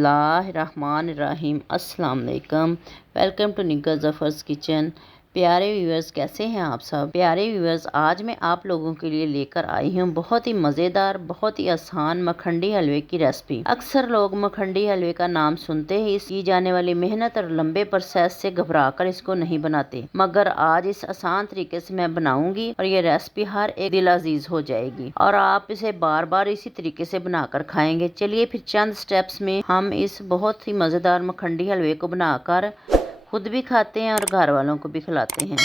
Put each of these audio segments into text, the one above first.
बिस्मिल्लाहिर्रहमानिर्रहीम। अस्सलाम वालेकुम। वेलकम टू निग्गा ज़फ़र्स किचन। प्यारे व्यूअर्स, कैसे हैं आप सब? प्यारे व्यूअर्स, आज मैं आप लोगों के लिए लेकर आई हूँ बहुत ही मज़ेदार, बहुत ही आसान मखंडी हलवे की रेसिपी। अक्सर लोग मखंडी हलवे का नाम सुनते ही की जाने वाली मेहनत और लंबे प्रोसेस से घबराकर इसको नहीं बनाते, मगर आज इस आसान तरीके से मैं बनाऊंगी और ये रेसिपी हर एक दिल अजीज हो जाएगी और आप इसे बार बार इसी तरीके से बनाकर खाएंगे। चलिए फिर चंद स्टेप्स में हम इस बहुत ही मज़ेदार मखंडी हलवे को बनाकर खुद भी खाते हैं और घर वालों को भी खिलाते हैं।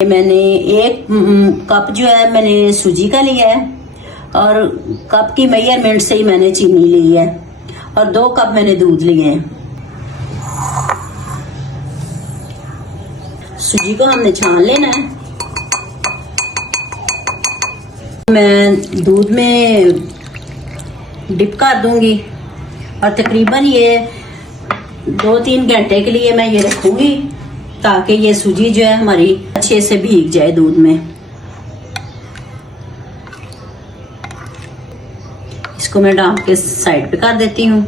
मैंने एक कप जो है मैंने सूजी का लिया है और कप की मेजरमेंट से ही मैंने चीनी ली है और 2 कप मैंने दूध लिए हैं। सूजी को हमने छान लेना है। मैं दूध में डिप कर दूंगी और तकरीबन ये 2-3 घंटे के लिए मैं ये रखूंगी ताकि ये सूजी जो है हमारी अच्छे से भीग जाए दूध में। इसको मैं ढाँप के साइड पे कर देती हूँ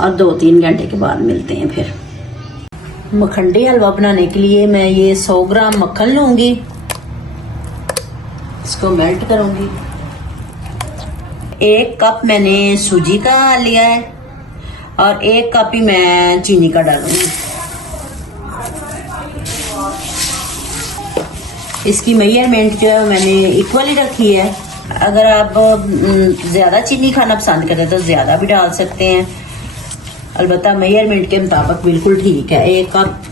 और 2-3 घंटे के बाद मिलते हैं फिर। मखंडी हलवा बनाने के लिए मैं ये 100 ग्राम मक्खन लूंगी, इसको मेल्ट करूंगी। 1 कप मैंने सूजी का लिया है और 1 कप ही मैं चीनी का डालूंगी। इसकी मेजरमेंट जो है मैंने इक्वली रखी है। अगर आप ज्यादा चीनी खाना पसंद करते हैं तो ज्यादा भी डाल सकते हैं, अलबत्ता मेजरमेंट के मुताबिक बिल्कुल ठीक है। 1 कप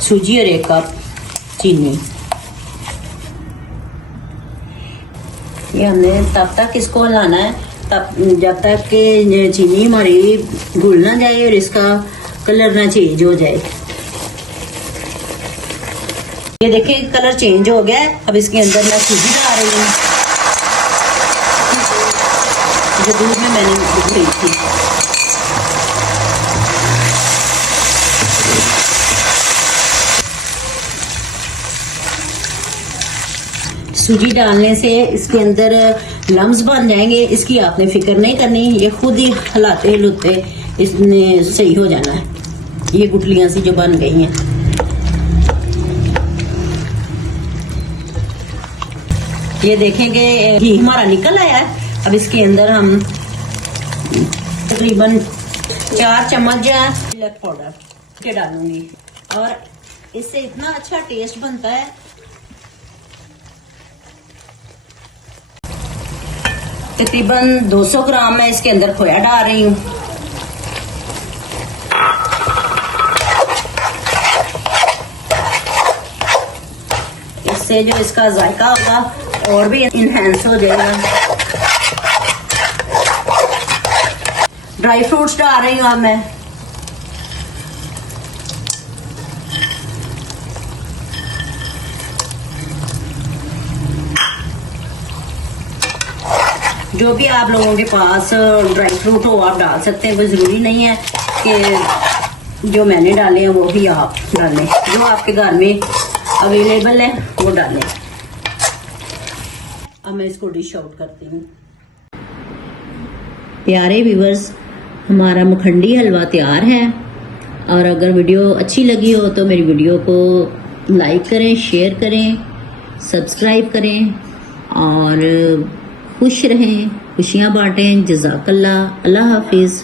सूजी और 1 कप चीनी। ये हमने तब तक इसको हिलाना है तब जब तक कि चीनी हमारी घुल ना जाए और इसका कलर ना चेंज हो जाए। ये देखिए कलर चेंज हो गया है। अब इसके अंदर मैं सूजी डाल रही हूँ जो दूध में मैंने ली थी। सूजी डालने से इसके अंदर लम्स बन जाएंगे, इसकी आपने फिक्र नहीं करनी। ये खुद ही हिलाते हिलते इसने सही हो जाना है। ये गुठलियां सी जो बन गई हैं। ये देखेंगे घी हमारा निकल आया है। अब इसके अंदर हम तकरीबन 4 चम्मच मिल्क पाउडर के डालूंगी और इससे इतना अच्छा टेस्ट बनता है। तकरीबन 200 ग्राम मैं इसके अंदर खोया डाल रही हूँ। इससे जो इसका जायका होगा और भी इनहेंस हो जाएगा। ड्राई फ्रूट्स डाल रही हूँ अब मैं। जो भी आप लोगों के पास ड्राई फ्रूट हो आप डाल सकते हैं, कोई ज़रूरी नहीं है कि जो मैंने डाले हैं वो ही आप डालें। जो आपके घर में अवेलेबल है वो डालें। अब मैं इसको डिश आउट करती हूँ। प्यारे व्यूअर्स, हमारा मखंडी हलवा तैयार है और अगर वीडियो अच्छी लगी हो तो मेरी वीडियो को लाइक करें, शेयर करें, सब्सक्राइब करें और खुश रहें, खुशियाँ बांटें। जज़ाकल्लाह। अल्लाह हाफिज़।